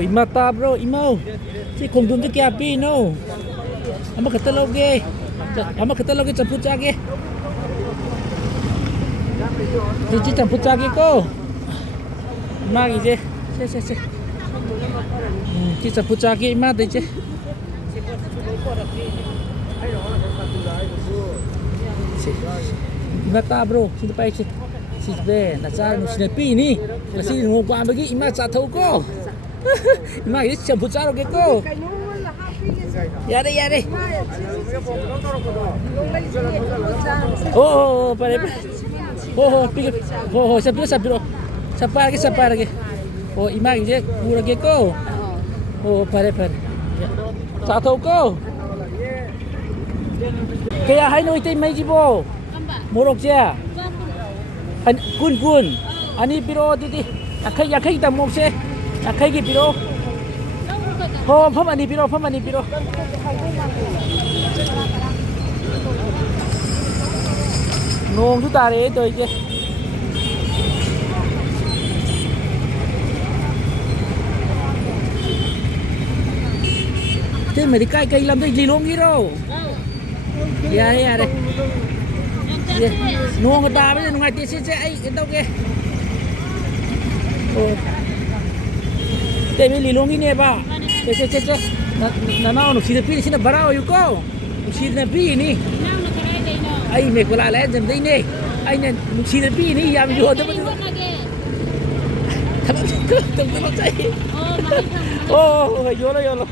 ima tabro, imaw. Si kung dun kaya pino. Ama kataloge. Ama kataloge campur cage. Cici campur cage ko. Magi je. Se. Cici campur cage ima deh je. Ima tabro, sini pai je. Sisbe, nacar nu sinapi ni. Lasi nu kwa bagi ima cathau ko. Ima ini campur cage ko. Yare. Oh, pare. Oh, pikir. Oh, sapiro. Sapar lagi. Oh, ima ini pura lagi ko. Oh, pare. Cathau ko. Kaya hai noi tei mai jibo. Morok sia. Kun. Ani piro titi. Yakai ta mok se. Yakai ki piro. Oh, pham ani piro. Nong tu tare doi je. Thế mày đi cay làm cái gì luôn kia đâu. Yare. Nuông người ta bây giờ ngoài tiền xe ấy cái đâu kia. Thế bây lì luôn kia nè ba. Xe. Nó xí pi xí nó barao yêu cô. Xí nó pi ni. Ai mẹ cô lại dần đây nè. Ai nè xí nó pi ni yam vô đó. Thằng nó chạy. Vô lo.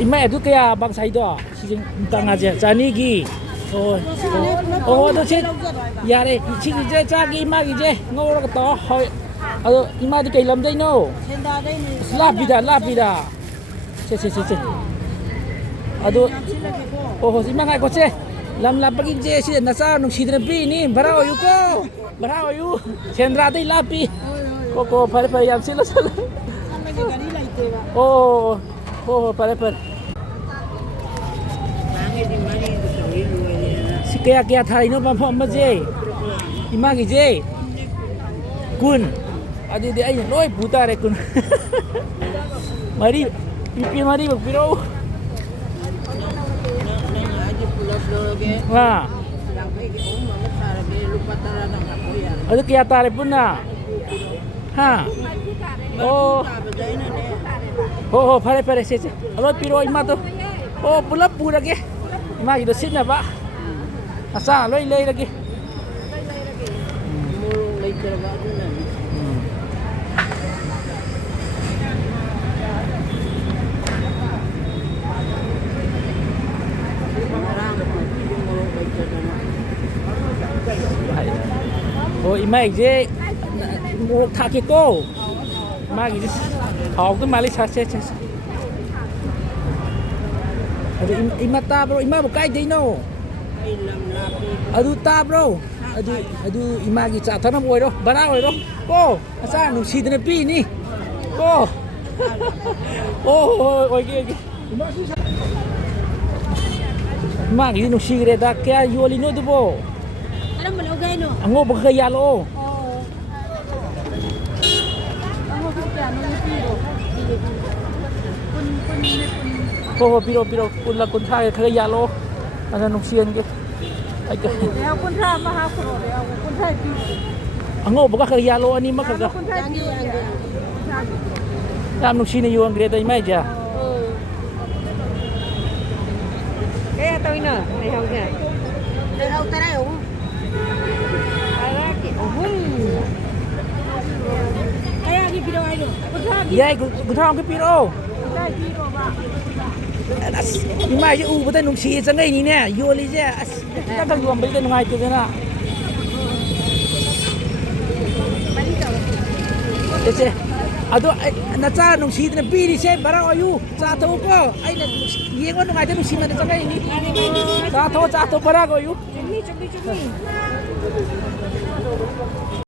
Ima itu kaya bang saya itu, sing tang aja, cani gi. Itu sih, ya re, sing je cagi ima gi ngorok to, aduh ima di kaya lam deh no. Lapida. Se. Aduh, ima ngai kau se, lam pagi je sih nasa nung sidra pi ni, barao yu, sendra deh lapi. Koko pare yam silo. Pare. Si kaya thari no pam je. Ima gi je. Kun. Adi ai noi buta re kun. Mari piro. Wah. Adi kaya tare pun na. Ha. Pare se. Alo piro ima to. Pulap pura ke. Ima gitu sih na ba. Asa loi lagi. Ima je mau thake ko. Ima gitu. Học cái mali sa se. Aduh ima ta bro, ima bukai deh no. Aduh ta bro. Aduh ima gi cha thanam oi ro, bara oi ro. Ko, asa nu si dene pi ni. Ko. Oi ge. Ima gi nu si re da kya yoli no du bo. Alam mo logay no. Ango ba kaya lo. Piro kun la kun tha ke ya lo ana nong sian ke ai ke Leo kun tha ma ha ko leo kun tha pi. ango ba ka ya lo ani ma ka Kun tha pi. ram nong sin yu ang gre dai mai ja Kaya tao ina, ay hawag niya. Leo taray oh. Ala ki oh. Kaya gi piro ay no. Kun tha pi. yai ku thong ke piro Kun tha pi ko ba. mai je u ba ta nong si sa ngai ni ne yo li je ta ta yom ba ta ngai tu na ese ado na cha nong si na pi ni se bara ayu cha thau ko ai na yengon ngai ta nong si ma na ngai ni cha thau bara ko yu Chumi.